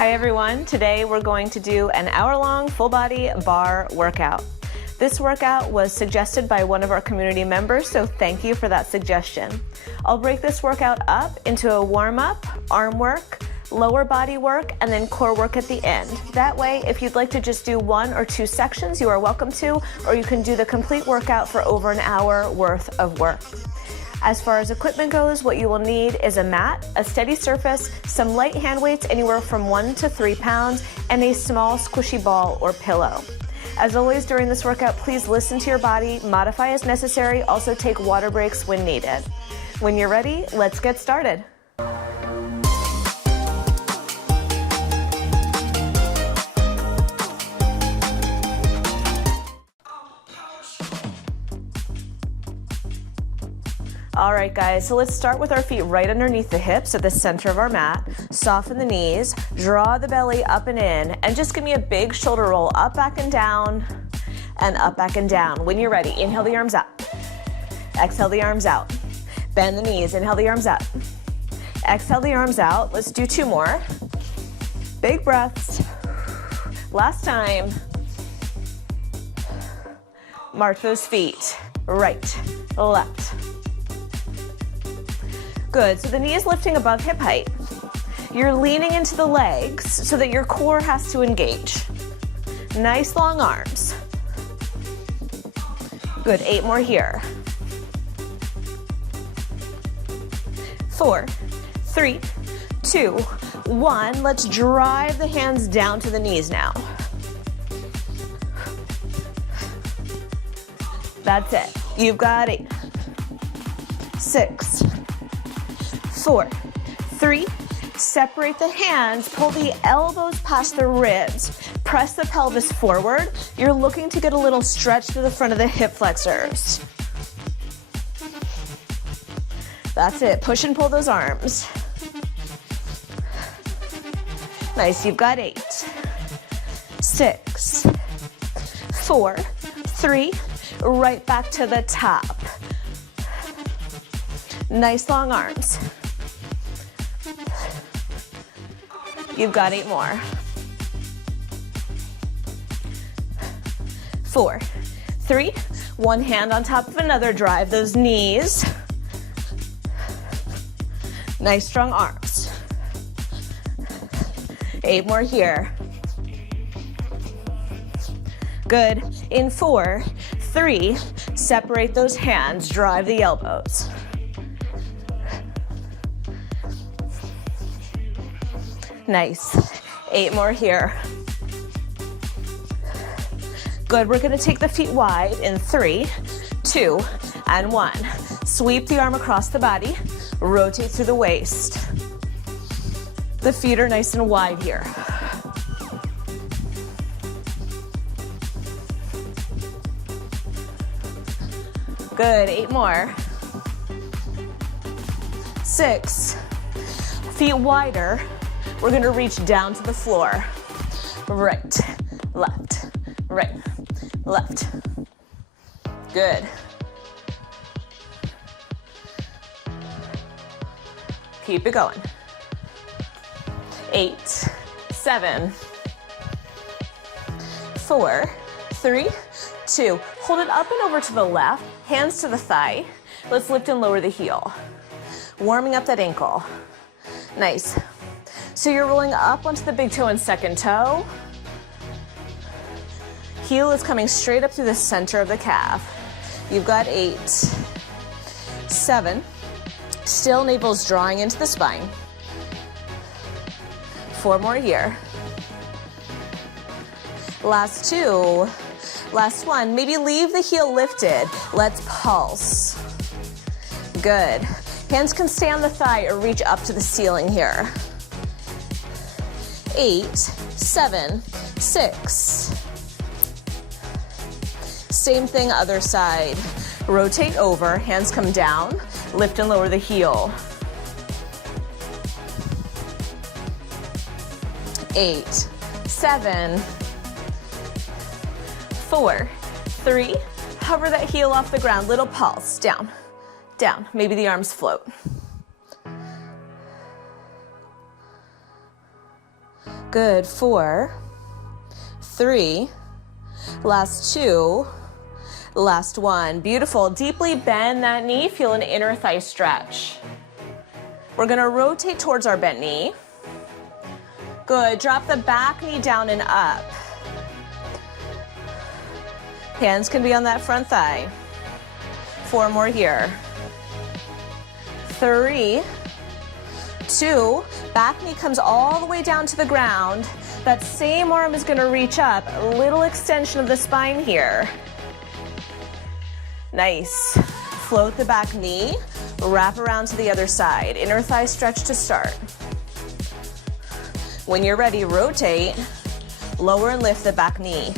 Hi everyone, today we're going to do an hour-long full-body bar workout. This workout was suggested by one of our community members, so thank you for that suggestion. I'll break this workout up into a warm-up, arm work, lower body work, and then core work at the end. That way, if you'd like to just do 1 or 2 sections, you are welcome to, or you can do the complete workout for over an hour worth of work. As far as equipment goes, what you will need is a mat, a steady surface, some light hand weights anywhere from 1 to 3 pounds, and a small squishy ball or pillow. As always during this workout, please listen to your body, modify as necessary, also take water breaks when needed. When you're ready, let's get started. All right, guys, so let's start with our feet right underneath the hips at the center of our mat. Soften the knees, draw the belly up and in, and just give me a big shoulder roll up, back, and down, and up, back, and down. When you're ready, inhale the arms up. Exhale the arms out. Bend the knees, inhale the arms up. Exhale the arms out. Let's do 2 more. Big breaths. Last time. Mark those feet. Right, left. Good, so the knee is lifting above hip height. You're leaning into the legs so that your core has to engage. Nice long arms. Good, 8 more here. 4, 3, 2, 1. Let's drive the hands down to the knees now. That's it. You've got 8, 6, 4, 3, separate the hands, pull the elbows past the ribs, press the pelvis forward. You're looking to get a little stretch to the front of the hip flexors. That's it, push and pull those arms. Nice, you've got 8, 6, 4, 3, right back to the top. Nice long arms. You've got 8 more. 4, 3, one hand on top of another, drive those knees. Nice strong arms. 8 more here. Good. In 4, 3, separate those hands, drive the elbows. Nice. 8 more here. Good, we're gonna take the feet wide in 3, 2, and 1. Sweep the arm across the body, rotate through the waist. The feet are nice and wide here. Good, 8 more. 6, feet wider. We're gonna reach down to the floor. Right, left, right, left. Good. Keep it going. 8, 7, 4, 3, 2. Hold it up and over to the left, hands to the thigh. Let's lift and lower the heel. Warming up that ankle. Nice. So you're rolling up onto the big toe and second toe. Heel is coming straight up through the center of the calf. You've got 8, 7, still navel's drawing into the spine. 4 more here. Last 2, last 1. Maybe leave the heel lifted. Let's pulse. Good. Hands can stay on the thigh or reach up to the ceiling here. 8, 7, 6. Same thing, other side. Rotate over, hands come down, lift and lower the heel. 8, 7, 4, 3. Hover that heel off the ground, little pulse, down, down. Maybe the arms float. Good, 4, 3, last 2, last 1. Beautiful. Deeply bend that knee. Feel an inner thigh stretch. We're gonna rotate towards our bent knee. Good. Drop the back knee down and up. Hands can be on that front thigh. 4 more here. 3, 2, back knee comes all the way down to the ground. That same arm is gonna reach up. A little extension of the spine here. Nice. Float the back knee, wrap around to the other side. Inner thigh stretch to start. When you're ready, rotate, lower and lift the back knee.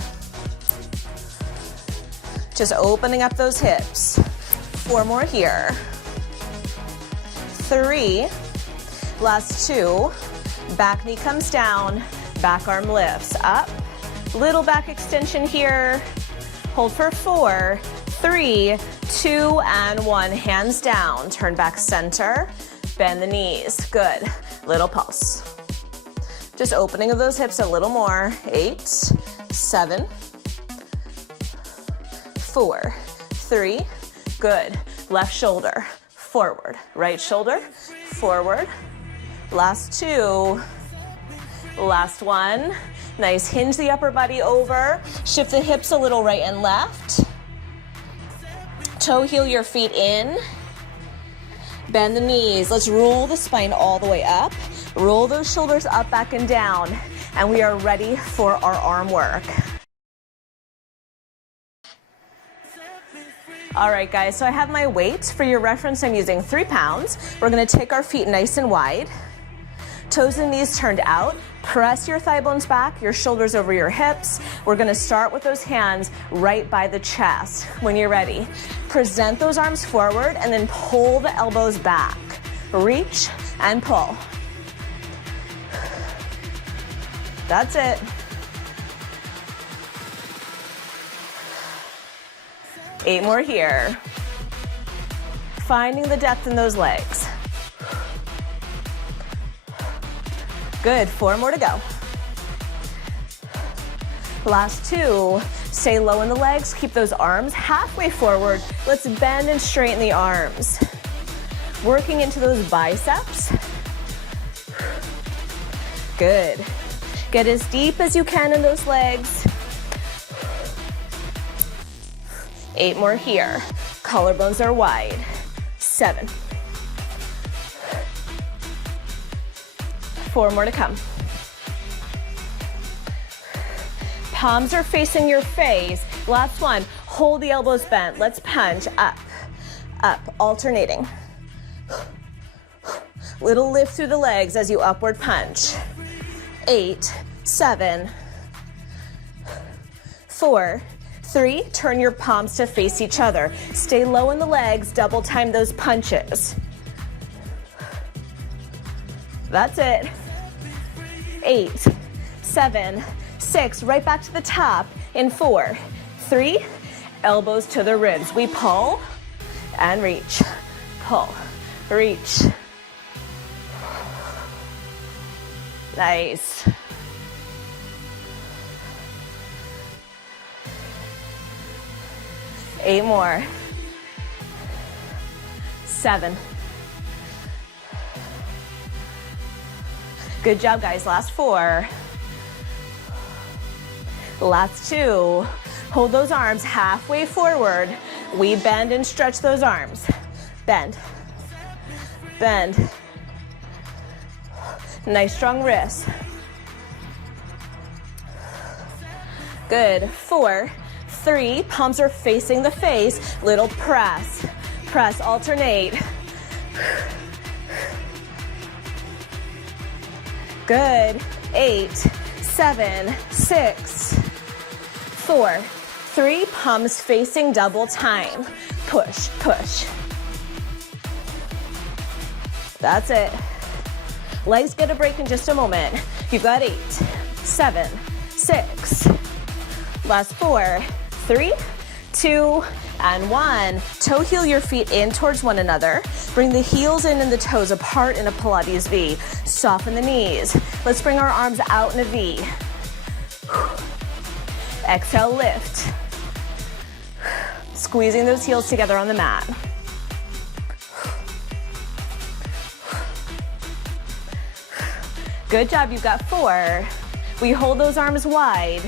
Just opening up those hips. 4 more here. 3, last 2, back knee comes down, back arm lifts, up, little back extension here, hold for 4, 3, 2, and 1, hands down, turn back center, bend the knees, good, little pulse. Just opening of those hips a little more, 8, 7, 4, 3, good, left shoulder, forward, right shoulder, forward, last 2, last 1, nice, hinge the upper body over, shift the hips a little right and left, toe heel your feet in, bend the knees, let's roll the spine all the way up, roll those shoulders up, back, and down, and we are ready for our arm work. All right, guys, so I have my weight. For your reference, I'm using 3 pounds. We're gonna take our feet nice and wide. Toes and knees turned out. Press your thigh bones back, your shoulders over your hips. We're gonna start with those hands right by the chest. When you're ready, present those arms forward and then pull the elbows back. Reach and pull. That's it. Eight more here. Finding the depth in those legs. Good, 4 more to go. Last 2, stay low in the legs, keep those arms halfway forward. Let's bend and straighten the arms. Working into those biceps. Good. Get as deep as you can in those legs. 8 more here. Collarbones are wide. 7. 4 more to come. Palms are facing your face. Last 1. Hold the elbows bent. Let's punch up, up, alternating. Little lift through the legs as you upward punch. 8, 7, 4, 3, turn your palms to face each other. Stay low in the legs, double time those punches. That's it. 8, 7, 6, right back to the top in 4, 3, elbows to the ribs. We pull and reach, pull, reach. Nice. Eight more. 7. Good job, guys. Last 4. Last 2. Hold those arms halfway forward. We bend and stretch those arms. Bend. Bend. Nice strong wrists. Good. 4, 3, palms are facing the face. Little press. Press, alternate. Good. 8, 7, 6, 4, 3, palms facing double time. Push, push. That's it. Legs get a break in just a moment. You've got 8, 7, 6, last 4, 3, 2, and 1. Toe heel your feet in towards one another. Bring the heels in and the toes apart in a Pilates V. Soften the knees. Let's bring our arms out in a V. Exhale, lift. Squeezing those heels together on the mat. Good job, you've got 4. We hold those arms wide.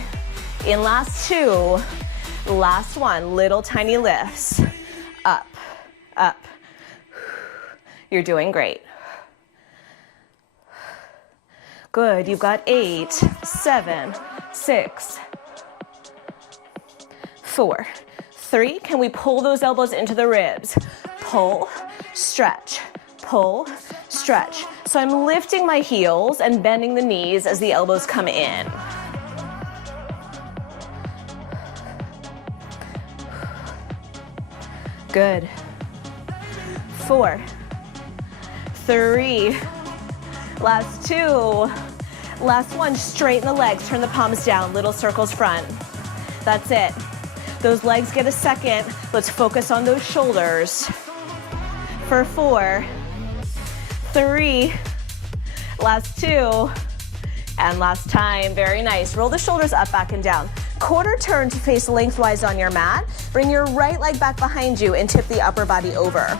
In last 2, last 1, little tiny lifts. Up, up. You're doing great. Good, you've got 8, 7, 6, 4, 3. Can we pull those elbows into the ribs? Pull, stretch, pull, stretch. So I'm lifting my heels and bending the knees as the elbows come in. Good. 4, 3, last 2, last 1. Straighten the legs, turn the palms down, little circles front. That's it. Those legs get a second. Let's focus on those shoulders. For 4, 3, last 2, and last time. Very nice. Roll the shoulders up, back, and down. Quarter turn to face lengthwise on your mat. Bring your right leg back behind you and tip the upper body over.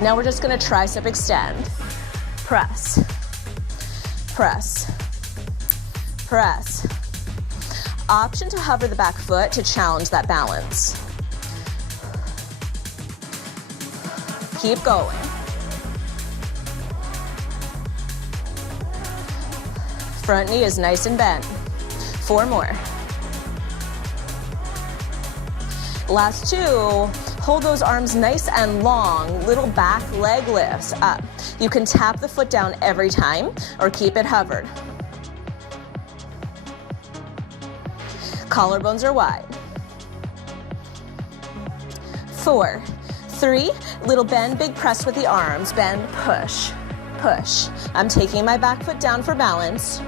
Now we're just gonna tricep extend. Press, press, press. Option to hover the back foot to challenge that balance. Keep going. Front knee is nice and bent. 4 more. Last 2, hold those arms nice and long, little back leg lifts up. You can tap the foot down every time or keep it hovered. Collarbones are wide. 4, 3, little bend, big press with the arms. Bend, push, push. I'm taking my back foot down for balance.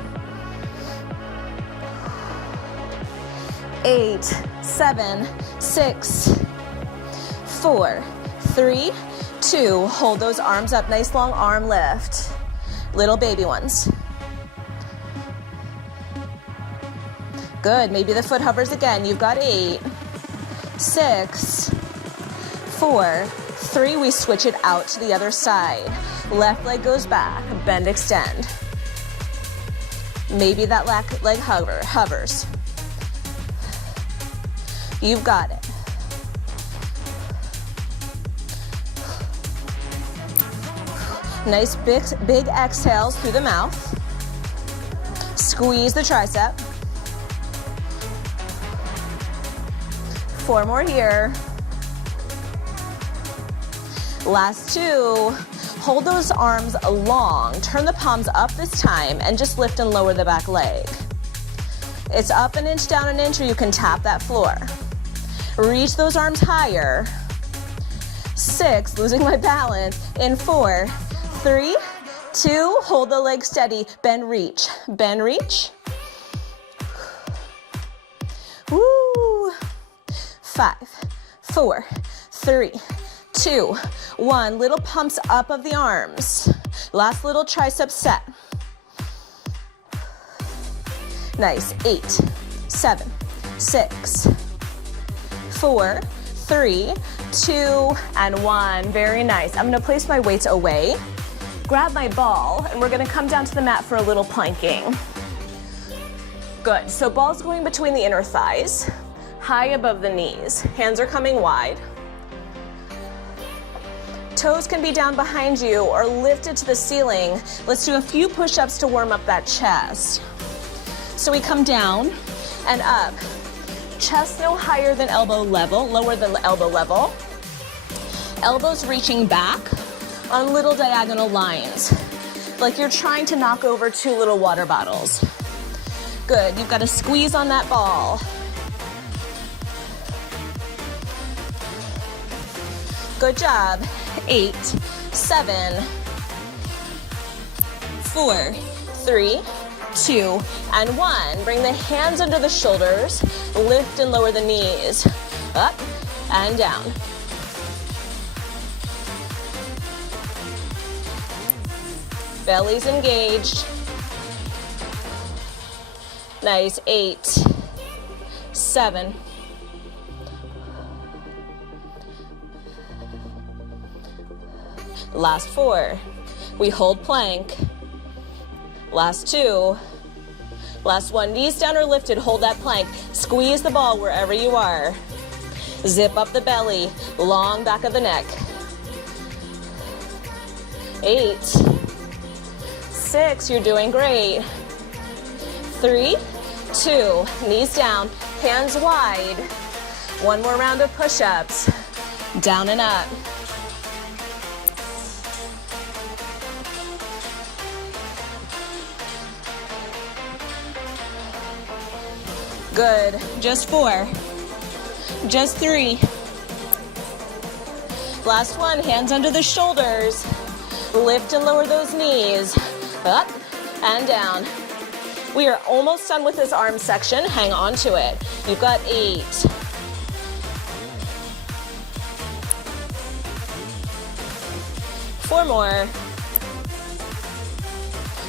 8, 7, 6, 4, 3, 2. Hold those arms up, nice long arm lift. Little baby ones. Good, maybe the foot hovers again. You've got 8, 6, 4, 3. We switch it out to the other side. Left leg goes back, bend, extend. Maybe that leg hovers. You've got it. Nice big exhales through the mouth. Squeeze the tricep. 4 more here. Last 2. Hold those arms long. Turn the palms up this time and just lift and lower the back leg. It's up an inch, down an inch, or you can tap that floor. Reach those arms higher. 6, losing my balance. In 4, 3, 2, hold the leg steady. Bend, reach. Bend, reach. Woo. 5, 4, 3, 2, 1. Little pumps up of the arms. Last little tricep set. Nice. 8, 7, 6, 4, 3, 2, and 1. Very nice. I'm gonna place my weights away, grab my ball, and we're gonna come down to the mat for a little planking. Good, so ball's going between the inner thighs, high above the knees. Hands are coming wide. Toes can be down behind you or lifted to the ceiling. Let's do a few push-ups to warm up that chest. So we come down and up. Chest no higher than elbow level, lower than elbow level. Elbows reaching back on little diagonal lines, like you're trying to knock over 2 little water bottles. Good, you've got to squeeze on that ball. Good job. 8, 7, 4, 3, 2, and 1. Bring the hands under the shoulders, lift and lower the knees. Up, and down. Belly's engaged. Nice, 8, 7, last 4. We hold plank. Last 2. Last 1. Knees down or lifted. Hold that plank. Squeeze the ball wherever you are. Zip up the belly. Long back of the neck. 8, 6. You're doing great. 3, 2. Knees down. Hands wide. 1 more round of push-ups. Down and up. Good. Just 4. Just 3. Last 1. Hands under the shoulders. Lift and lower those knees. Up and down. We are almost done with this arm section. Hang on to it. You've got 8. 4 more.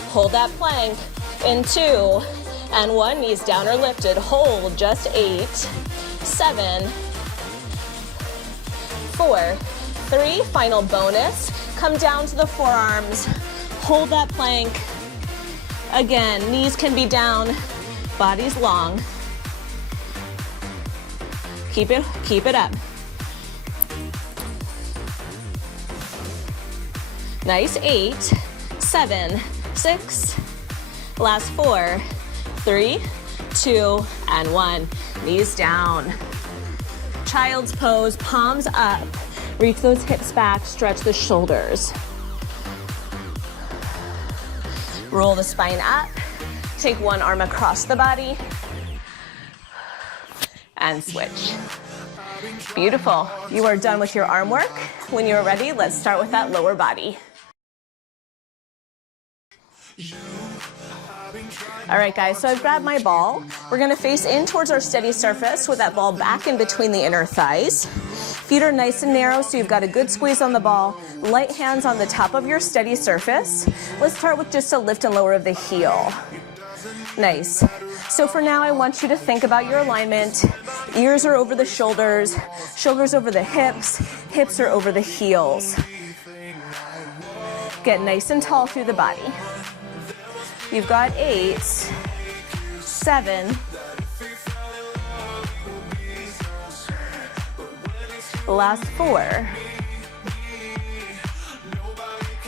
Hold that plank in 2 and 1. Knees down or lifted. Hold just 8, 7, 4, 3. Final bonus. Come down to the forearms. Hold that plank. Again, knees can be down, body's long. Keep it up. Nice, 8, 7, 6. Last 4, 3, 2, and 1. Knees down. Child's pose, palms up. Reach those hips back, stretch the shoulders. Roll the spine up. Take one arm across the body. And switch. Beautiful. You are done with your arm work. When you're ready, let's start with that lower body. All right, guys, so I've grabbed my ball. We're gonna face in towards our steady surface with that ball back in between the inner thighs. Feet are nice and narrow, so you've got a good squeeze on the ball. Light hands on the top of your steady surface. Let's start with just a lift and lower of the heel. Nice. So for now, I want you to think about your alignment. Ears are over the shoulders, shoulders over the hips, hips are over the heels. Get nice and tall through the body. You've got 8, 7, last 4,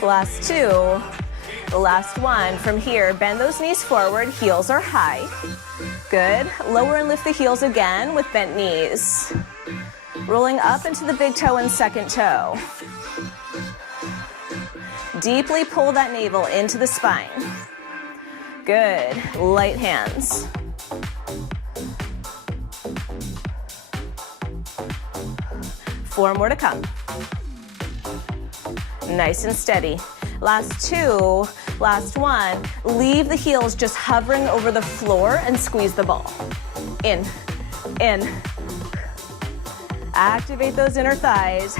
last 2, last 1. From here, bend those knees forward, heels are high. Good. Lower and lift the heels again with bent knees. Rolling up into the big toe and second toe. Deeply pull that navel into the spine. Good. Light hands. Four more to come. Nice and steady. Last 2, last 1. Leave the heels just hovering over the floor and squeeze the ball. In, in. Activate those inner thighs.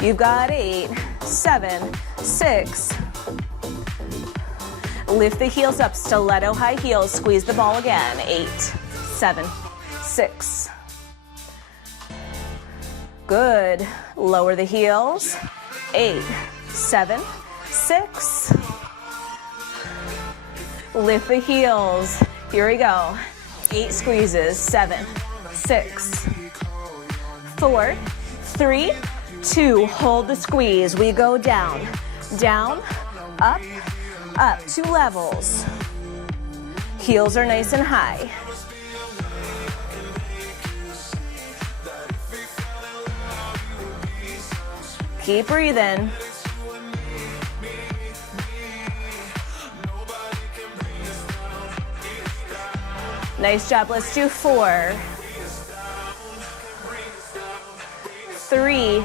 You've got 8, 7, 6. Lift the heels up, stiletto high heels. Squeeze the ball again. 8, 7, 6. Good. Lower the heels. 8, 7, 6. Lift the heels. Here we go. 8 squeezes. 7, 6, 4, 3, 2. Hold the squeeze. We go down, down, up, up. 2 levels. Heels are nice and high. Keep breathing. Nice job. Let's do 4, 3, 2.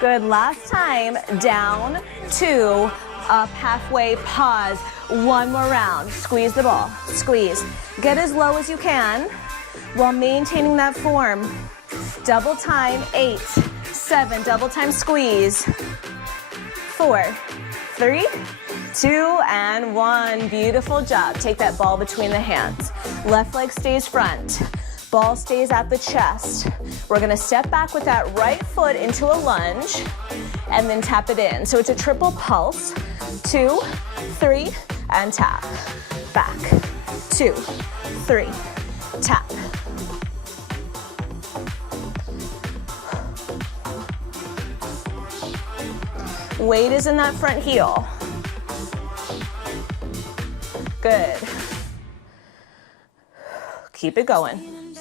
Good. Last time. Down, 2. Up halfway, pause. One more round. Squeeze the ball. Squeeze. Get as low as you can while maintaining that form. Double time, 8, 7, double time squeeze. 4, 3, 2, and 1. Beautiful job. Take that ball between the hands. Left leg stays front. Ball stays at the chest. We're gonna step back with that right foot into a lunge and then tap it in. So it's a triple pulse. 2, 3, and tap. Back. 2, 3, tap. Weight is in that front heel. Good. Keep it going.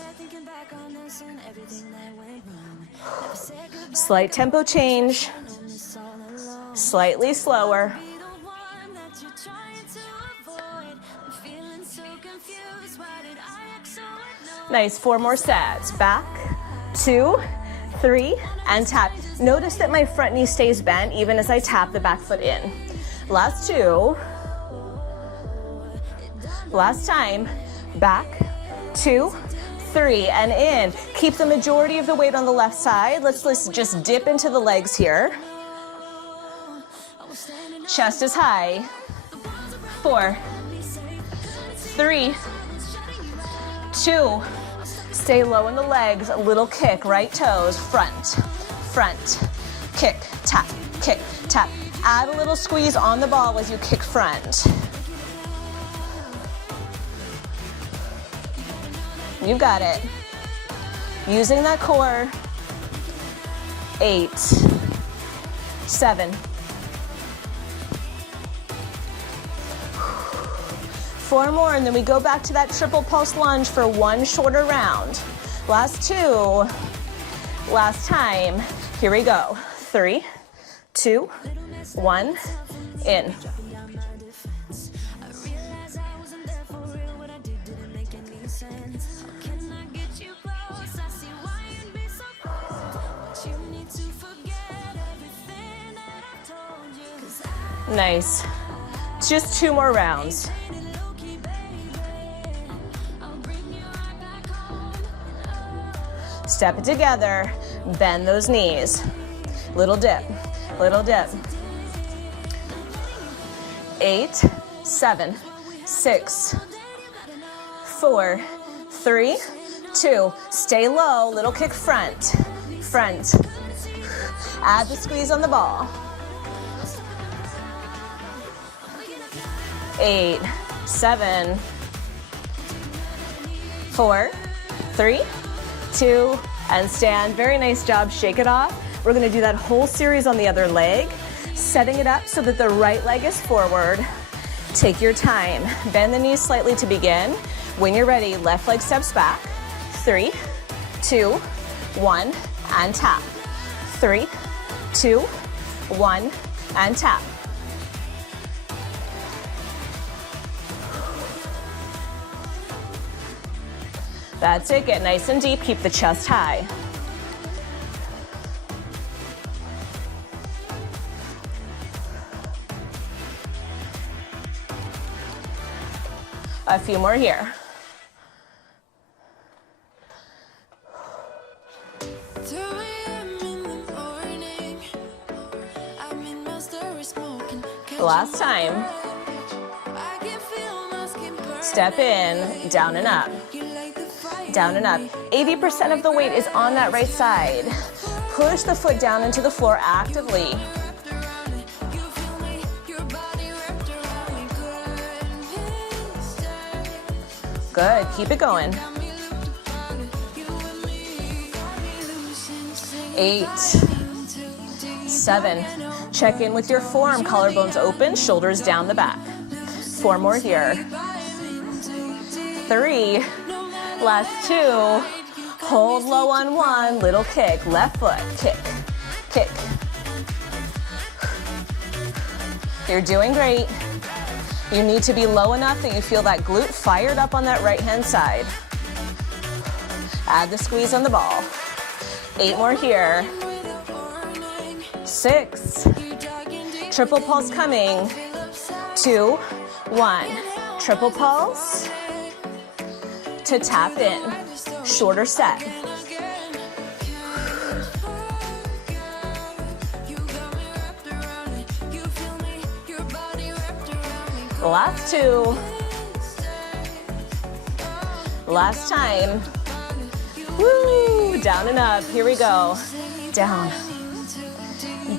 Slight tempo change. Slightly slower. Nice, 4 more sets. Back, 2, 3, and tap. Notice that my front knee stays bent even as I tap the back foot in. Last 2. Last time. Back, 2, 3, and in. Keep the majority of the weight on the left side. Let's just dip into the legs here. Chest is high. 4, 3, 2. Stay low in the legs. A little kick, right toes, front, front, kick, tap, kick, tap. Add a little squeeze on the ball as you kick front. You got it. Using that core. 8, 7. 4 more, and then we go back to that triple pulse lunge for 1 shorter round. Last 2. Last time. Here we go. 3, 2, 1, in. Nice. Just 2 more rounds. Step it together, bend those knees. Little dip, little dip. 8, 7, 6, 4, 3, 2. Stay low, little kick front, front. Add the squeeze on the ball. 8, 7, 4, 3, 2, and stand. Very nice job. Shake it off. We're going to do that whole series on the other leg, setting it up so that the right leg is forward. Take your time. Bend the knees slightly to begin. When you're ready, left leg steps back. 3, 2, 1, and tap. 3, 2, 1, and tap. That's it. Get nice and deep. Keep the chest high. A few more here. Last time. Step in, down and up. Down and up. 80% of the weight is on that right side. Push the foot down into the floor actively. Good, keep it going. 8, 7. Check in with your form. Collarbones open, shoulders down the back. 4 more here. 3. Last 2. Hold low on 1. Little kick. Left foot. Kick. Kick. You're doing great. You need to be low enough that you feel that glute fired up on that right-hand side. Add the squeeze on the ball. 8 more here. 6. Triple pulse coming. 2, 1. Triple pulse to tap in. Shorter set. Last 2. Last time. Woo! Down and up. Here we go. Down.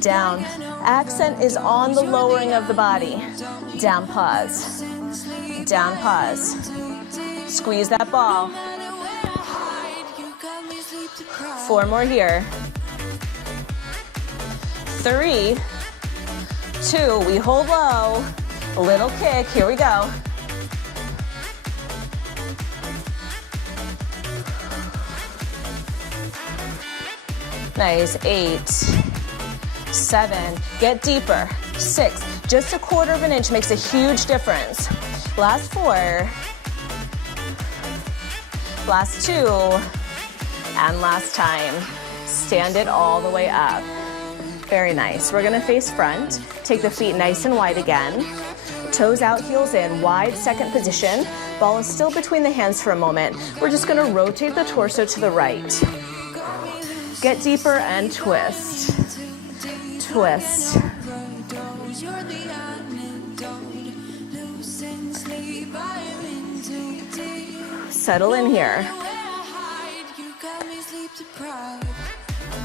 Down. Accent is on the lowering of the body. Down, pause. Down, pause. Squeeze that ball. 4 more here. 3, 2, we hold low. A little kick, here we go. Nice, 8, 7, get deeper. 6, just 1/4 inch makes a huge difference. Last 4, last 2, and last time. Stand it all the way up. Very nice. We're gonna face front. Take the feet nice and wide again. Toes out, heels in, wide second position. Ball is still between the hands for a moment. We're just gonna rotate the torso to the right. Get deeper and twist. Twist. Settle in here.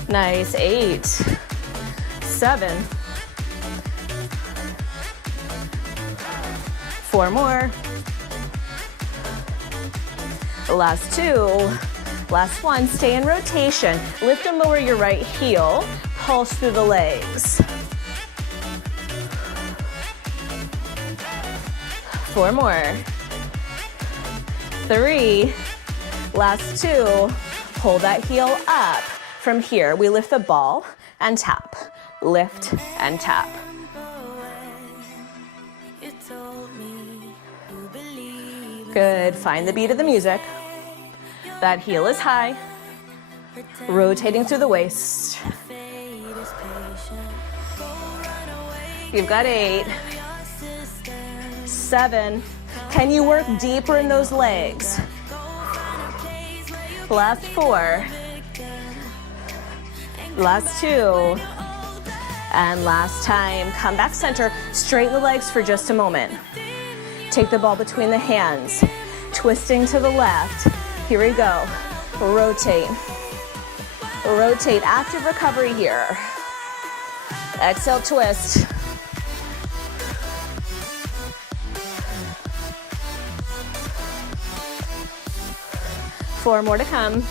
Nice, 8, 7. 4 more. Last 2. Last 1. Stay in rotation. Lift and lower your right heel. Pulse through the legs. 4 more. 3. Last 2. Hold that heel up. From here, we lift the ball and tap. Lift and tap. Good. Find the beat of the music. That heel is high. Rotating through the waist. You've got 8, 7. Can you work deeper in those legs? Last 4. Last 2. And last time. Come back center. Straighten the legs for just a moment. Take the ball between the hands. Twisting to the left. Here we go. Rotate. Rotate. Active recovery here. Exhale, twist. Four more to come.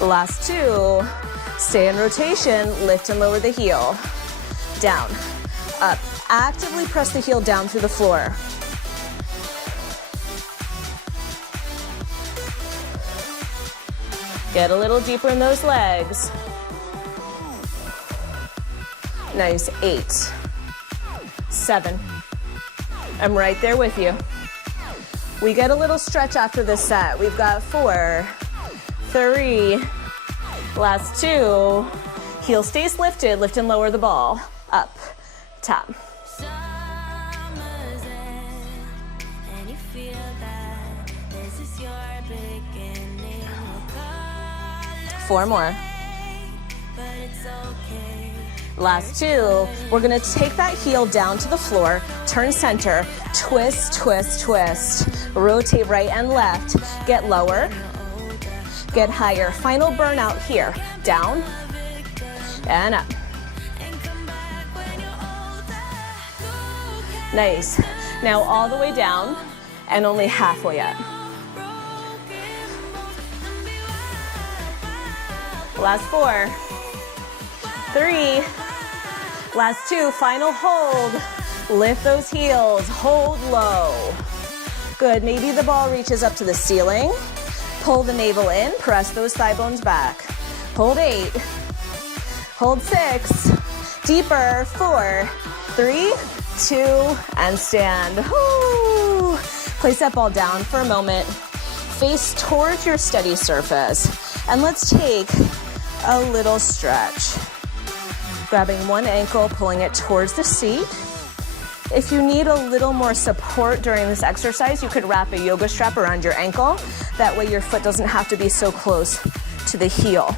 Last 2. Stay in rotation. Lift and lower the heel. Down. Up. Actively press the heel down through the floor. Get a little deeper in those legs. Nice. 8, 7. I'm right there with you. We get a little stretch after this set. We've got 4, 3, last 2. Heel stays lifted. Lift and lower the ball. Up, tap. 4 more. Last 2. We're gonna take that heel down to the floor, turn center, twist, twist, twist. Rotate right and left. Get lower, get higher. Final burnout here. Down and up. Nice. Now all the way down and only halfway up. Last 4, 3, last 2, final hold. Lift those heels, hold low. Good, maybe the ball reaches up to the ceiling. Pull the navel in, press those thigh bones back. Hold 8, hold 6, deeper, 4, 3, 2, and stand. Woo. Place that ball down for a moment. Face towards your steady surface. And let's take a little stretch. Grabbing one ankle, pulling it towards the seat. If you need a little more support during this exercise, you could wrap a yoga strap around your ankle. That way your foot doesn't have to be so close to the heel.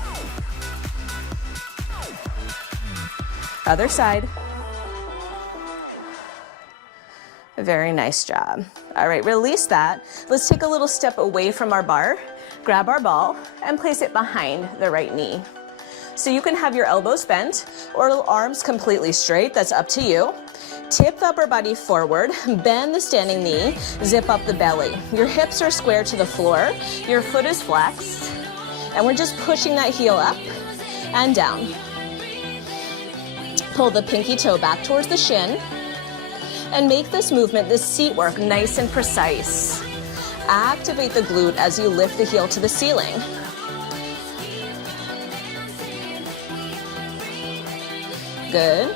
Other side. Very nice job. All right, release that. Let's take a little step away from our bar, grab our ball, and place it behind the right knee. So you can have your elbows bent or arms completely straight, that's up to you. Tip the upper body forward, bend the standing knee, zip up the belly. Your hips are square to the floor, your foot is flexed, and we're just pushing that heel up and down. Pull the pinky toe back towards the shin, and make this movement, this seat work, nice and precise. Activate the glute as you lift the heel to the ceiling. Good.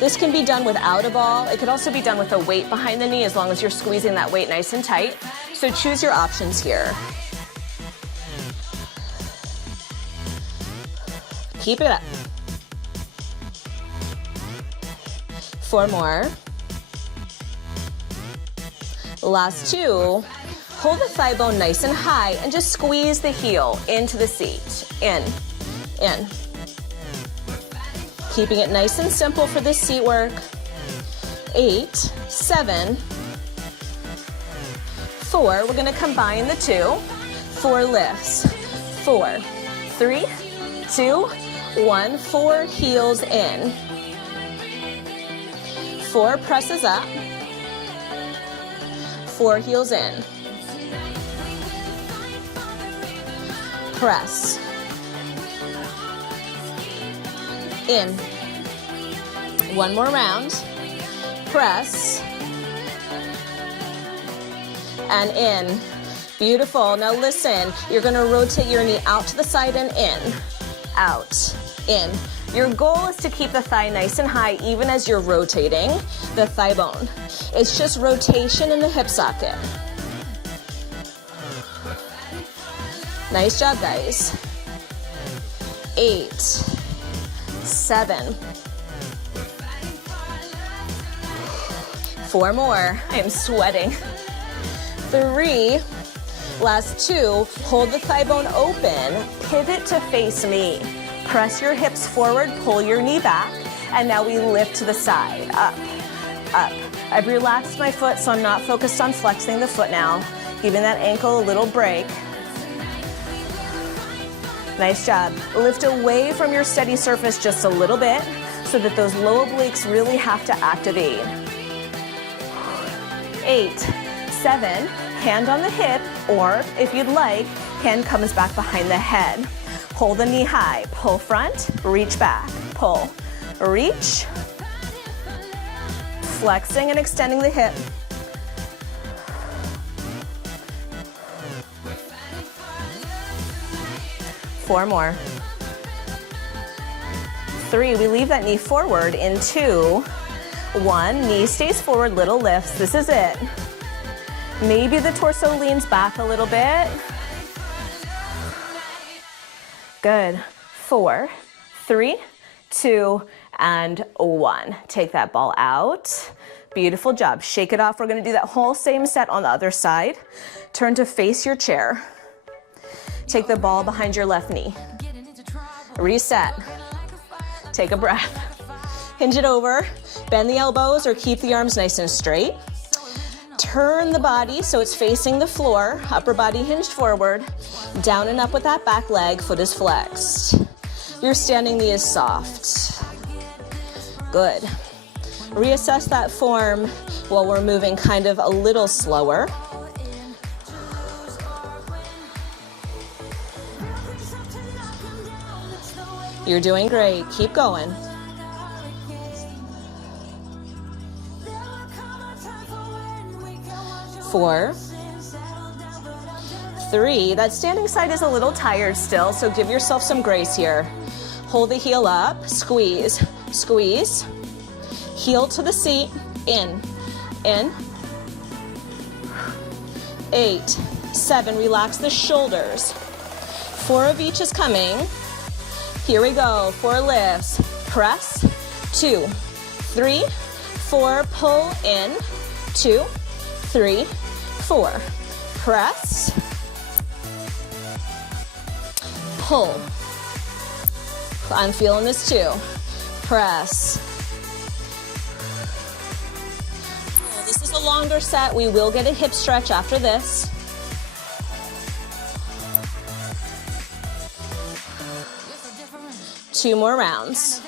This can be done without a ball. It could also be done with a weight behind the knee as long as you're squeezing that weight nice and tight. So choose your options here. Keep it up. 4 more. Last 2. Hold the thigh bone nice and high and just squeeze the heel into the seat. In. Keeping it nice and simple for this seat work. 8, 7, 4. We're gonna combine the 2. 4 lifts. 4, 3, 2, 1. 4 heels in. 4 presses up. 4 heels in. Press. In. 1 more round. Press. And in. Beautiful. Now listen, you're going to rotate your knee out to the side and in. Out. In. Your goal is to keep the thigh nice and high even as you're rotating the thigh bone. It's just rotation in the hip socket. Nice job, guys. 8, 7. 4 more. I am sweating. 3. Last 2. Hold the thigh bone open. Pivot to face me. Press your hips forward, pull your knee back, and now we lift to the side. Up, up. I've relaxed my foot, so I'm not focused on flexing the foot now. Giving that ankle a little break. Nice job. Lift away from your steady surface just a little bit so that those low obliques really have to activate. 8, 7, hand on the hip, or if you'd like, hand comes back behind the head. Pull the knee high, pull front, reach back, pull, reach, flexing and extending the hip. 4 more. 3, we leave that knee forward in 2, 1, knee stays forward, little lifts, this is it. Maybe the torso leans back a little bit. Good. 4, 3, 2, and 1. Take that ball out. Beautiful job. Shake it off. We're going to do that whole same set on the other side. Turn to face your chair. Take the ball behind your left knee. Reset. Take a breath. Hinge it over. Bend the elbows or keep the arms nice and straight. Turn the body so it's facing the floor, upper body hinged forward, down and up with that back leg, foot is flexed. Your standing knee is soft. Good. Reassess that form while we're moving kind of a little slower. You're doing great. Keep going. 4, 3. That standing side is a little tired still, so give yourself some grace here. Hold the heel up, squeeze, squeeze. Heel to the seat, in. 8, 7, relax the shoulders. 4 of each is coming. Here we go, 4 lifts. Press, 2, 3, 4, pull in, 2, 3, 4. Press, pull. I'm feeling this too. Press. This is a longer set. We will get a hip stretch after this. Two more rounds.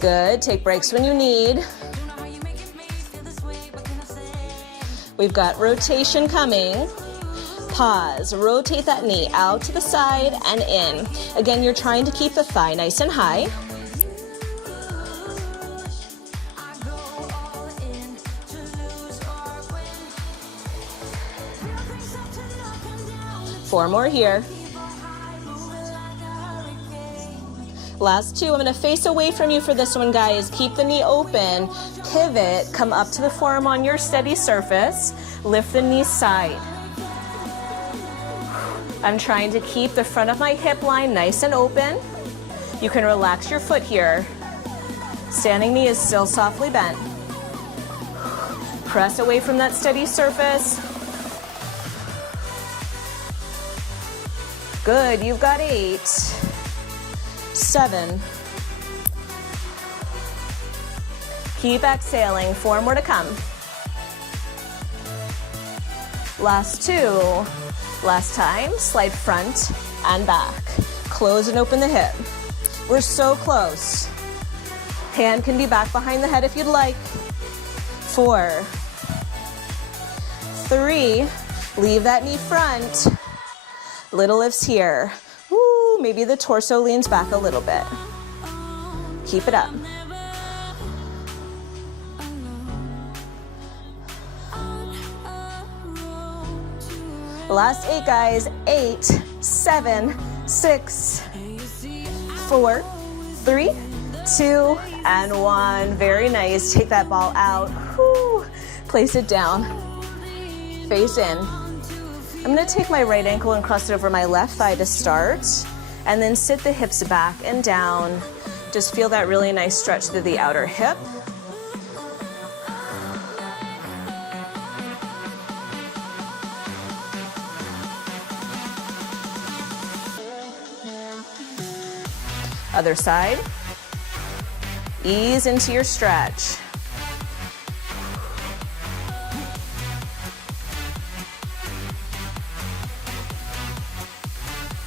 Good. Take breaks when you need. We've got rotation coming. Pause. Rotate that knee out to the side and in. Again, you're trying to keep the thigh nice and high. Four more here. Last two. I'm going to face away from you for this one, guys. Keep the knee open. Pivot. Come up to the forearm on your steady surface. Lift the knee side. I'm trying to keep the front of my hip line nice and open. You can relax your foot here. Standing knee is still softly bent. Press away from that steady surface. Good, you've got 8, 7. Keep exhaling, 4 more to come. Last 2. Last time, slide front and back. Close and open the hip. We're so close. Hand can be back behind the head if you'd like. 4, 3, leave that knee front. Little lifts here. Woo, maybe the torso leans back a little bit. Keep it up. Last 8, guys. 8, 7, 6, 4, 3, 2, and 1. Very nice. Take that ball out. Woo. Place it down. Face in. I'm going to take my right ankle and cross it over my left thigh to start, and then sit the hips back and down. Just feel that really nice stretch through the outer hip. Other side. Ease into your stretch.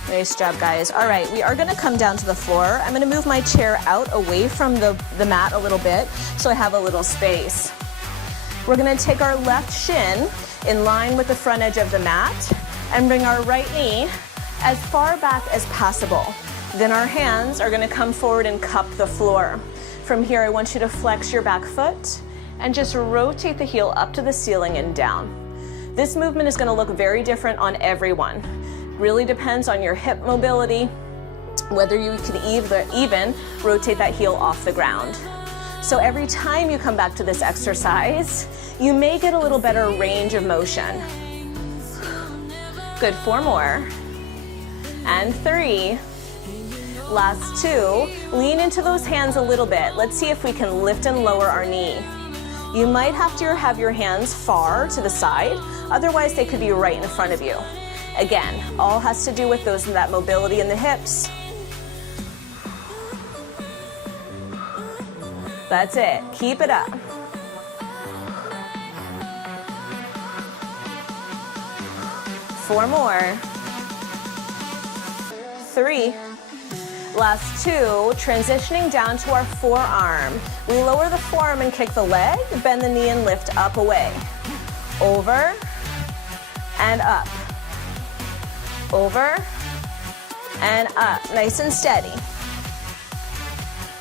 Nice job, guys. All right, we are going to come down to the floor. I'm going to move my chair out away from the mat a little bit so I have a little space. We're going to take our left shin in line with the front edge of the mat and bring our right knee as far back as possible. Then our hands are going to come forward and cup the floor. From here, I want you to flex your back foot and just rotate the heel up to the ceiling and down. This movement is going to look very different on everyone. Really depends on your hip mobility, whether you can even rotate that heel off the ground. So every time you come back to this exercise, you may get a little better range of motion. Good, 4 more. And 3. Last 2. Lean into those hands a little bit. Let's see if we can lift and lower our knee. You might have to have your hands far to the side, otherwise they could be right in front of you. Again, all has to do with that mobility in the hips. That's it. Keep it up. 4 more. 3. Last 2, transitioning down to our forearm. We lower the forearm and kick the leg, bend the knee and lift up away. Over and up. Over and up, nice and steady.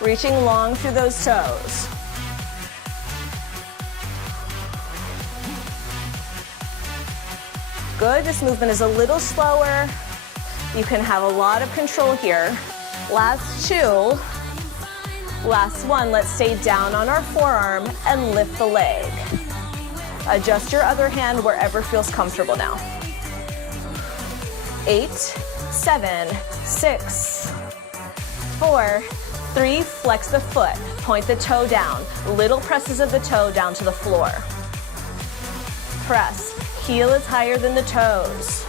Reaching long through those toes. Good, this movement is a little slower. You can have a lot of control here. Last 2. Last 1, let's stay down on our forearm and lift the leg. Adjust your other hand wherever feels comfortable now. 8, 7, 6, 4, 3, flex the foot, point the toe down, little presses of the toe down to the floor. Press, heel is higher than the toes.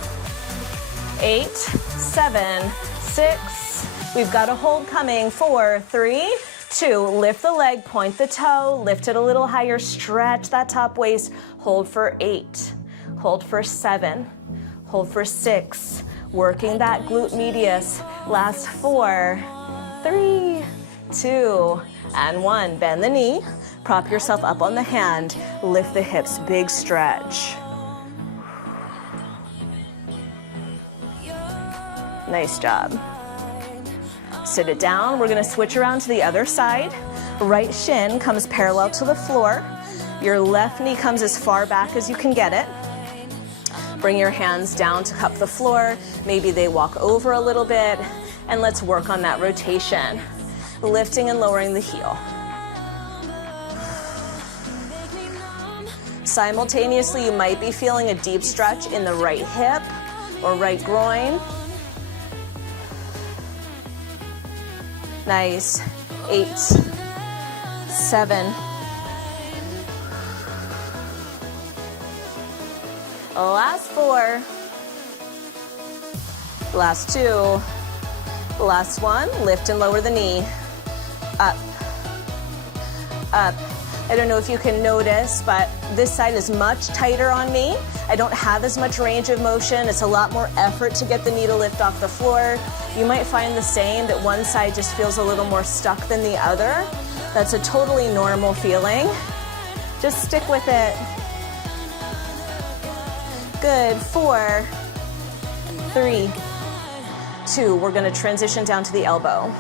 8, 7, 6, we've got a hold coming, 4, 3, 2, lift the leg, point the toe, lift it a little higher, stretch that top waist, hold for 8, hold for 7, hold for 6, working that glute medius, last 4, 3, 2, and 1. Bend the knee, prop yourself up on the hand, lift the hips, big stretch. Nice job. Sit it down. We're gonna switch around to the other side. Right shin comes parallel to the floor. Your left knee comes as far back as you can get it. Bring your hands down to cup the floor. Maybe they walk over a little bit. And let's work on that rotation. Lifting and lowering the heel. Simultaneously, you might be feeling a deep stretch in the right hip or right groin. Nice. 8, 7. Last 4. Last 2. Last 1. Lift and lower the knee. Up. Up. I don't know if you can notice, but this side is much tighter on me. I don't have as much range of motion. It's a lot more effort to get the knee to lift off the floor. You might find the same, that one side just feels a little more stuck than the other. That's a totally normal feeling. Just stick with it. Good. 4, 3, 2. We're gonna transition down to the elbow.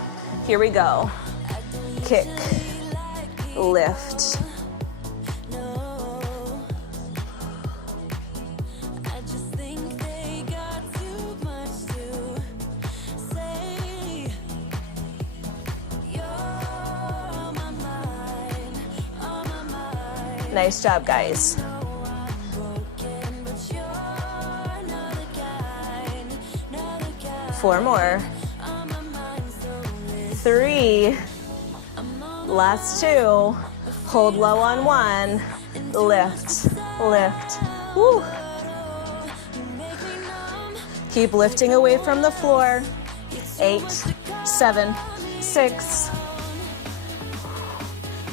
Here we go. Kick, lift. Nice job, guys. Four more. 3. Last 2. Hold low on 1. Lift, lift. Woo. Keep lifting away from the floor. 8, 7, 6.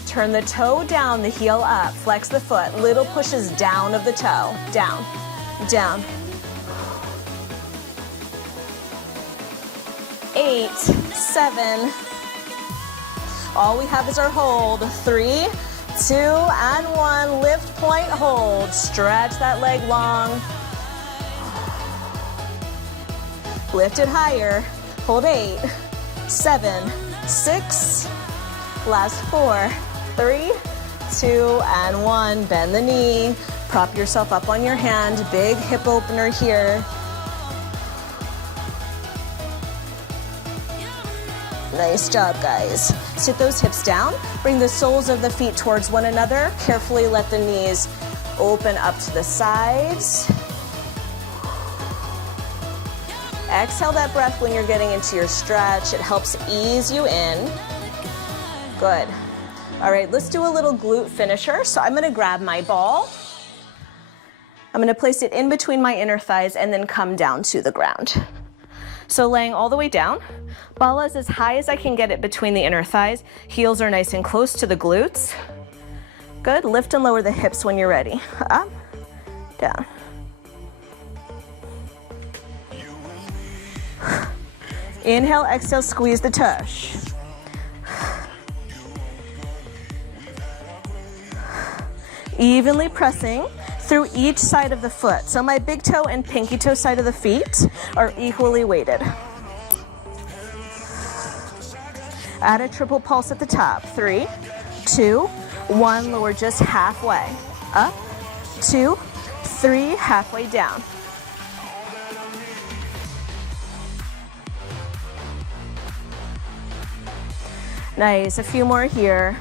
Turn the toe down, the heel up. Flex the foot. Little pushes down of the toe. Down, down. 8, 7. All we have is our hold. 3, 2, and 1. Lift, point, hold. Stretch that leg long. Lift it higher. Hold 8, 7, 6. Last 4, 3, 2, and 1. Bend the knee. Prop yourself up on your hand. Big hip opener here. Nice job, guys. Sit those hips down. Bring the soles of the feet towards one another. Carefully let the knees open up to the sides. Exhale that breath when you're getting into your stretch. It helps ease you in. Good. All right, let's do a little glute finisher. So I'm gonna grab my ball. I'm gonna place it in between my inner thighs and then come down to the ground. So laying all the way down, ball is as high as I can get it between the inner thighs. Heels are nice and close to the glutes. Good, lift and lower the hips when you're ready. Up, down. Inhale, exhale, squeeze the tush. Evenly pressing through each side of the foot. So my big toe and pinky toe side of the feet are equally weighted. Add a triple pulse at the top. 3, 2, 1. Lower just halfway. Up, 2, 3, halfway down. Nice, a few more here.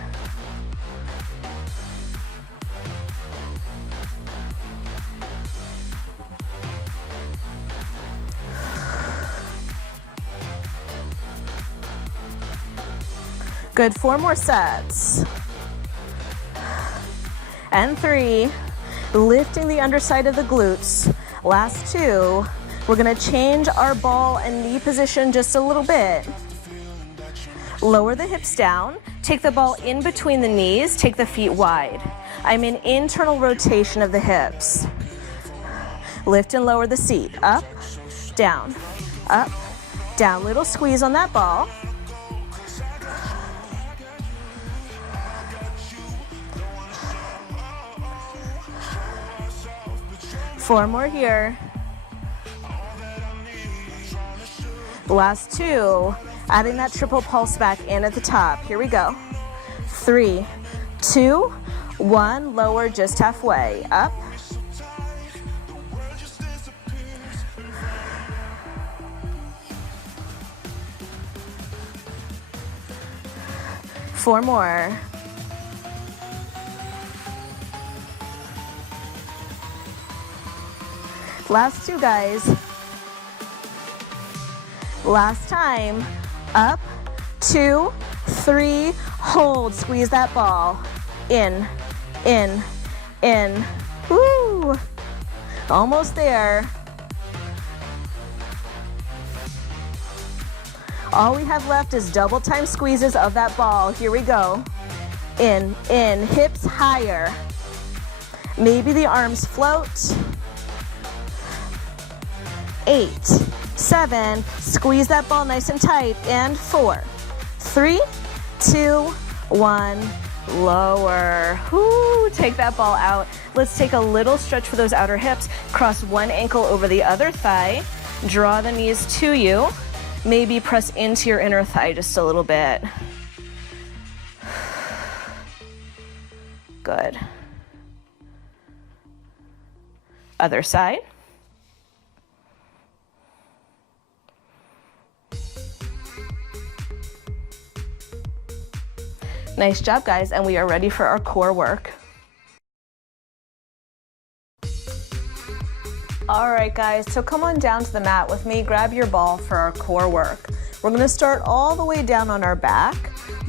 Good, 4 more sets. And 3, lifting the underside of the glutes. Last 2, we're gonna change our ball and knee position just a little bit. Lower the hips down, take the ball in between the knees, take the feet wide. I'm in internal rotation of the hips. Lift and lower the seat, up, down, little squeeze on that ball. Four more here. Last 2, adding that triple pulse back in at the top. Here we go. 3, 2, 1, lower just halfway, up. Four more. Last 2, guys. Last time. Up, 2, 3, hold. Squeeze that ball. In. Woo! Almost there. All we have left is double time squeezes of that ball. Here we go. In, hips higher. Maybe the arms float. 8, 7, squeeze that ball nice and tight, and 4, 3, 2, 1, lower. Whoo, take that ball out. Let's take a little stretch for those outer hips. Cross one ankle over the other thigh. Draw the knees to you. Maybe press into your inner thigh just a little bit. Good. Other side. Nice job, guys, and we are ready for our core work. All right, guys, so come on down to the mat with me. Grab your ball for our core work. We're gonna start all the way down on our back.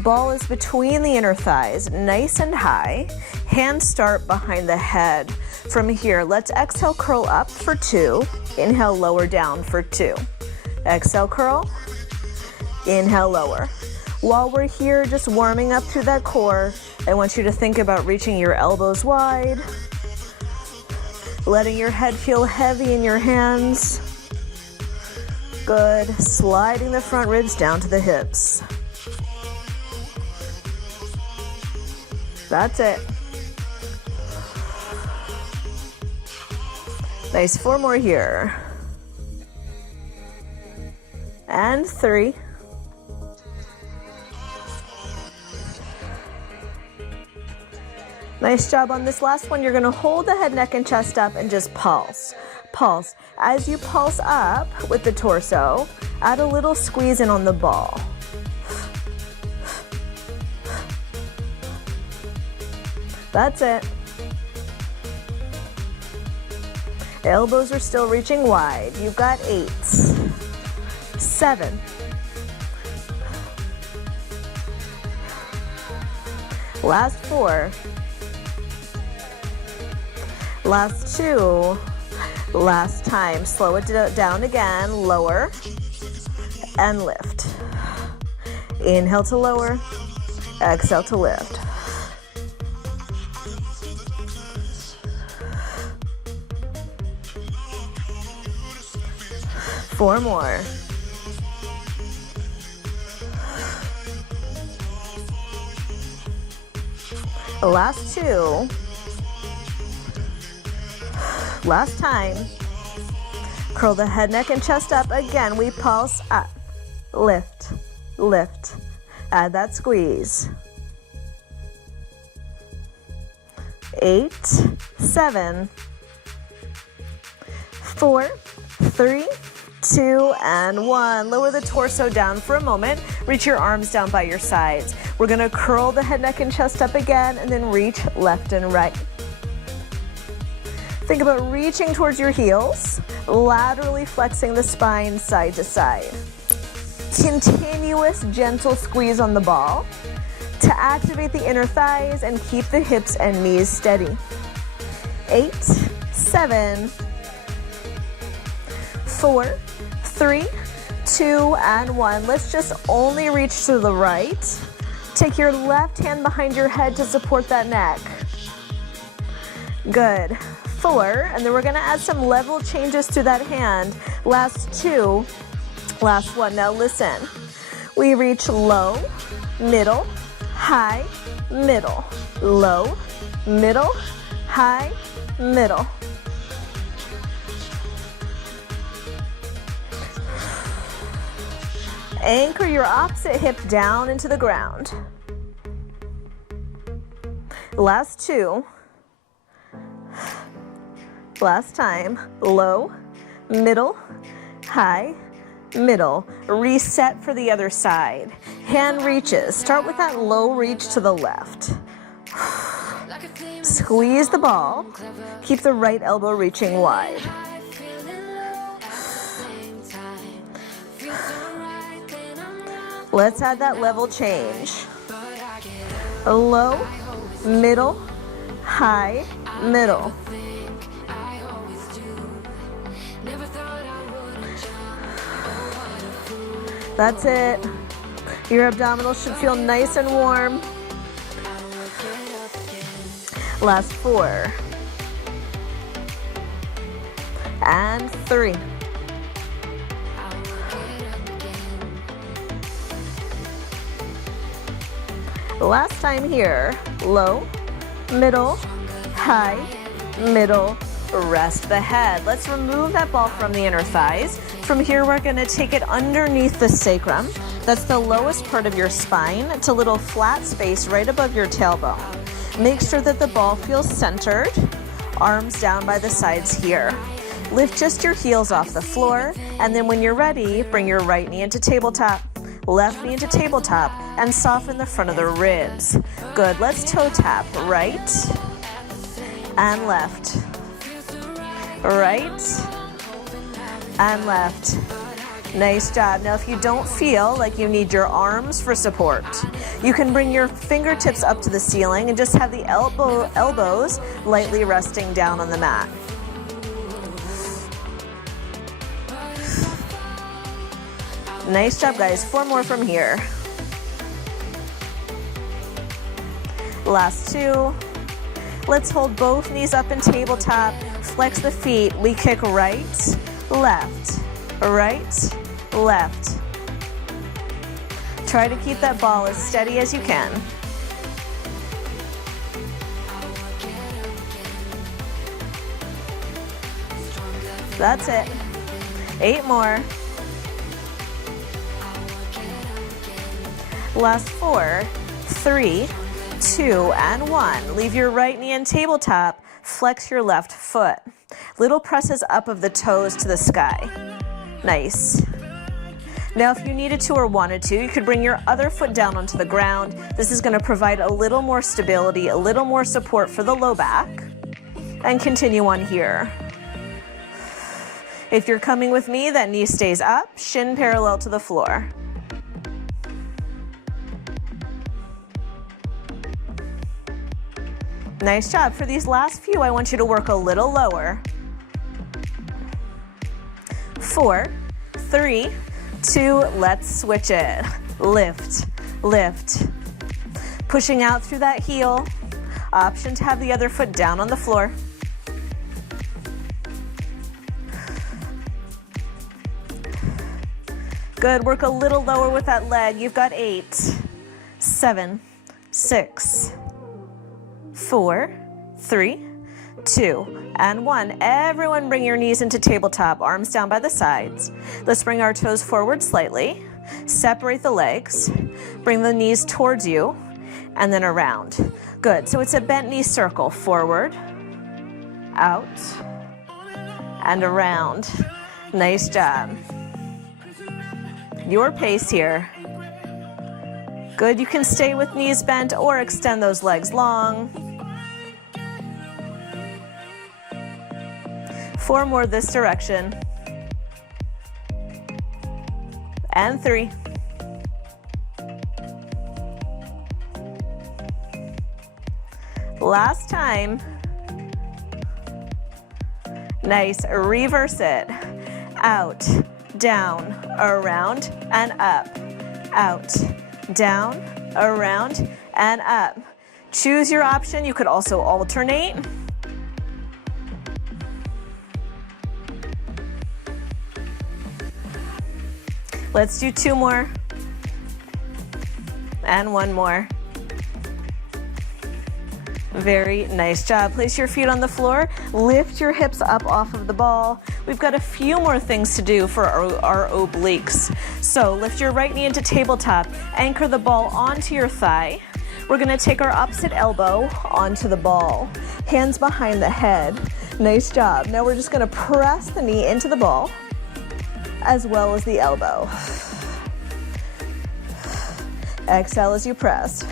Ball is between the inner thighs, nice and high. Hands start behind the head. From here, let's exhale, curl up for 2. Inhale, lower down for 2. Exhale, curl. Inhale, lower. While we're here, just warming up through that core, I want you to think about reaching your elbows wide, letting your head feel heavy in your hands. Good. Sliding the front ribs down to the hips. That's it. Nice. 4 more here. And 3. Nice job on this last one. You're gonna hold the head, neck, and chest up and just pulse. Pulse. As you pulse up with the torso, add a little squeeze in on the ball. That's it. Elbows are still reaching wide. You've got 8, 7. Last 4. Last 2, last time. Slow it down again, lower and lift. Inhale to lower, exhale to lift. Four more. Last 2. Last time. Curl the head, neck, and chest up. Again, we pulse up. Lift, lift. Add that squeeze. 8, 7, 4, 3, 2, and 1. Lower the torso down for a moment. Reach your arms down by your sides. We're gonna curl the head, neck, and chest up again, and then reach left and right. Think about reaching towards your heels, laterally flexing the spine side to side. Continuous gentle squeeze on the ball. to activate the inner thighs and keep the hips and knees steady. 8, 7, 4, 3, 2, and 1. Let's just only reach to the right. Take your left hand behind your head to support that neck. Good. 4, and then we're gonna add some level changes to that hand. Last 2, last 1. Now listen. We reach low, middle, high, middle, low, middle, high, middle. Anchor your opposite hip down into the ground. Last 2. Last time. Low, middle, high, middle. Reset for the other side. Hand reaches. Start with that low reach to the left. Squeeze the ball. Keep the right elbow reaching wide. Let's add that level change. Low, middle, high, middle. That's it. Your abdominals should feel nice and warm. Last 4. And 3. Last time here. Low, middle, high, middle. Rest the head. Let's remove that ball from the inner thighs. From here, we're going to take it underneath the sacrum. That's the lowest part of your spine. It's a little flat space right above your tailbone. Make sure that the ball feels centered. Arms down by the sides here. Lift just your heels off the floor, and then when you're ready, bring your right knee into tabletop, left knee into tabletop, and soften the front of the ribs. Good. Let's toe tap. Right and left. Right and left. Nice job. Now if you don't feel like you need your arms for support, you can bring your fingertips up to the ceiling and just have the elbows lightly resting down on the mat. Nice job, guys. 4 more from here. Last 2. Let's hold both knees up in tabletop. Flex the feet. We kick right, left, right, left. Try to keep that ball as steady as you can. That's it. 8 more. Last 4, 3, 2, and 1. Leave your right knee in tabletop. Flex your left foot. Little presses up of the toes to the sky. Nice. Now if you needed to or wanted to, you could bring your other foot down onto the ground. This is going to provide a little more stability, a little more support for the low back. And continue on here. If you're coming with me, that knee stays up, shin parallel to the floor. Nice job. For these last few, I want you to work a little lower. 4, 3, 2, let's switch it. Lift, lift. Pushing out through that heel. Option to have the other foot down on the floor. Good. Work a little lower with that leg. You've got 8, 7, 6, 4, 3, 2, and 1. Everyone bring your knees into tabletop, arms down by the sides. Let's bring our toes forward slightly. Separate the legs. Bring the knees towards you and then around. Good. So it's a bent knee circle. Forward, out, and around. Nice job. Your pace here. Good. You can stay with knees bent or extend those legs long. 4 more this direction. And 3. Last time. Nice, reverse it. Out, down, around, and up. Out, down, around, and up. Choose your option. You could also alternate. Let's do 2 more. And 1 more. Very nice job. Place your feet on the floor. Lift your hips up off of the ball. We've got a few more things to do for our obliques. So lift your right knee into tabletop. Anchor the ball onto your thigh. We're gonna take our opposite elbow onto the ball. Hands behind the head. Nice job. Now we're just gonna press the knee into the ball as well as the elbow. Exhale as you press.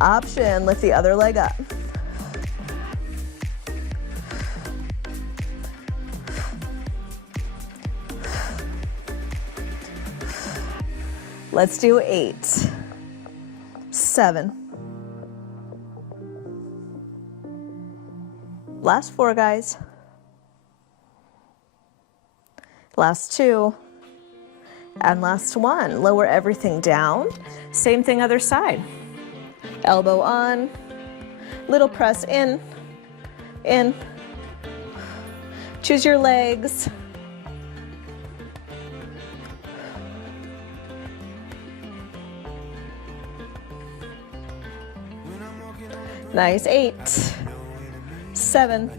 Option, lift the other leg up. Let's do 8, 7. Last 4, guys. Last 2. And last 1. Lower everything down. Same thing other side. Elbow on, little press in. Choose your legs. Nice, 8, 7,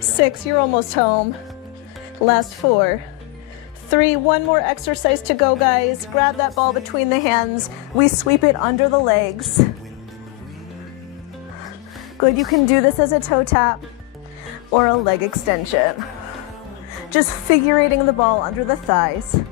6, you're almost home. Last 4, 3, 1 more exercise to go, guys. Grab that ball between the hands. We sweep it under the legs. Good, you can do this as a toe tap or a leg extension. Just figurating the ball under the thighs.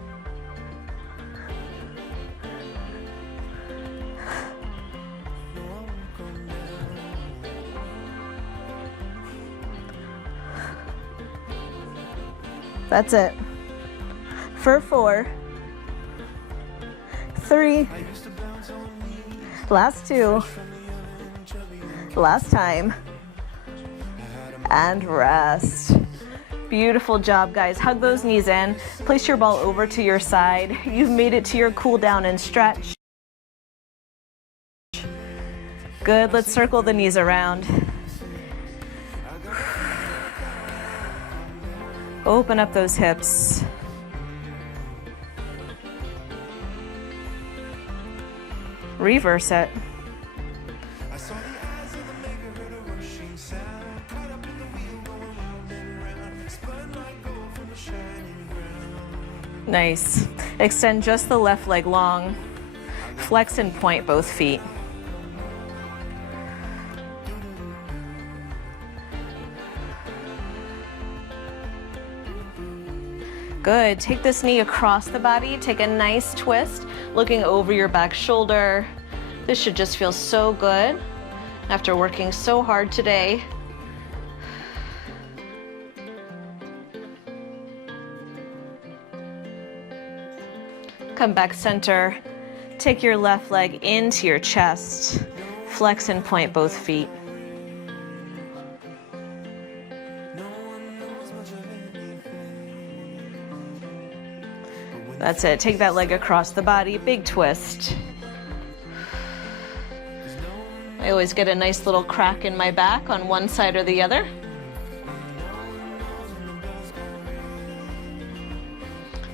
That's it. For 4, 3, last 2, last time, and rest. Beautiful job, guys. Hug those knees in. Place your ball over to your side. You've made it to your cool down and stretch. Good, let's circle the knees around. Open up those hips. Reverse it. Nice. Extend just the left leg long. Flex and point both feet. Good. Take this knee across the body. Take a nice twist, looking over your back shoulder. This should just feel so good after working so hard today. Come back center. Take your left leg into your chest. Flex and point both feet. That's it. Take that leg across the body. Big twist. I always get a nice little crack in my back on one side or the other.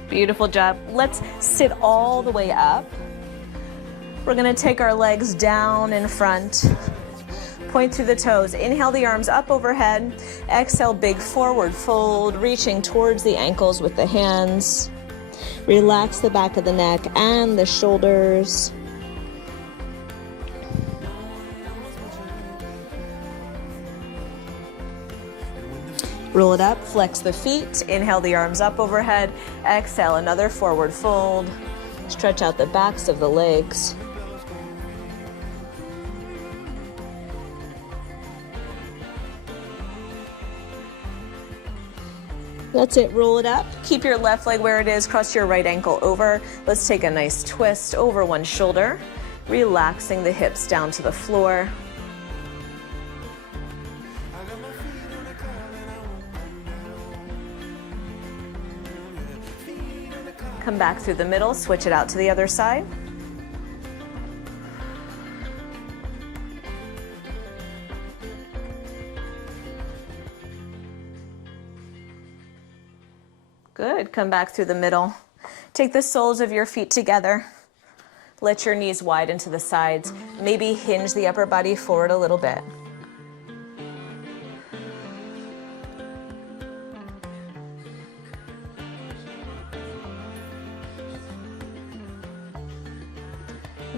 Beautiful job. Let's sit all the way up. We're going to take our legs down in front. Point through the toes. Inhale the arms up overhead. Exhale, big forward fold, reaching towards the ankles with the hands. Relax the back of the neck and the shoulders. Roll it up, flex the feet. Inhale the arms up overhead. Exhale, another forward fold. Stretch out the backs of the legs. That's it, roll it up. Keep your left leg where it is, cross your right ankle over. Let's take a nice twist over one shoulder, relaxing the hips down to the floor. Come back through the middle, switch it out to the other side. Good, come back through the middle. Take the soles of your feet together. Let your knees widen to the sides. Maybe hinge the upper body forward a little bit.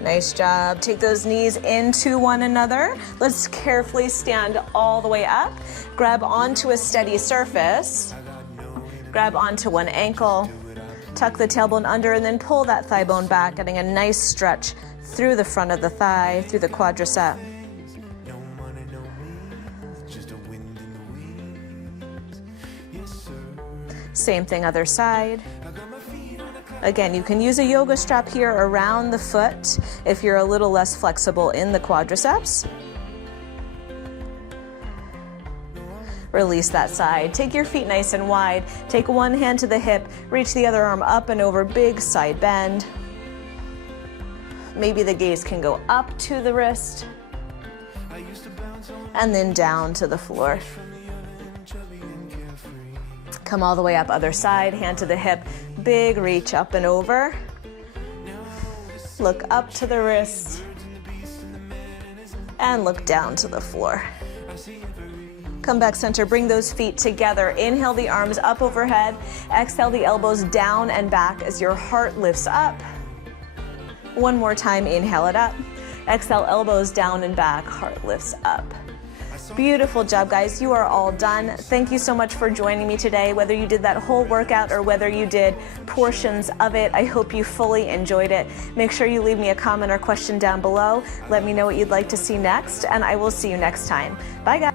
Nice job. Take those knees into one another. Let's carefully stand all the way up. Grab onto a steady surface. Grab onto one ankle. Tuck the tailbone under and then pull that thigh bone back, getting a nice stretch through the front of the thigh, through the quadricep. Same thing, other side. Again, you can use a yoga strap here around the foot if you're a little less flexible in the quadriceps. Release that side. Take your feet nice and wide. Take one hand to the hip, reach the other arm up and over, big side bend. Maybe the gaze can go up to the wrist and then down to the floor. Come all the way up, other side, hand to the hip, big reach up and over. Look up to the wrist and look down to the floor. Come back center, bring those feet together. Inhale the arms up overhead. Exhale the elbows down and back as your heart lifts up. One more time, inhale it up. Exhale, elbows down and back, heart lifts up. Beautiful job, guys. You are all done. Thank you so much for joining me today, whether you did that whole workout or whether you did portions of it. I hope you fully enjoyed it. Make sure you leave me a comment or question down below. Let me know what you'd like to see next, and I will see you next time. Bye, guys.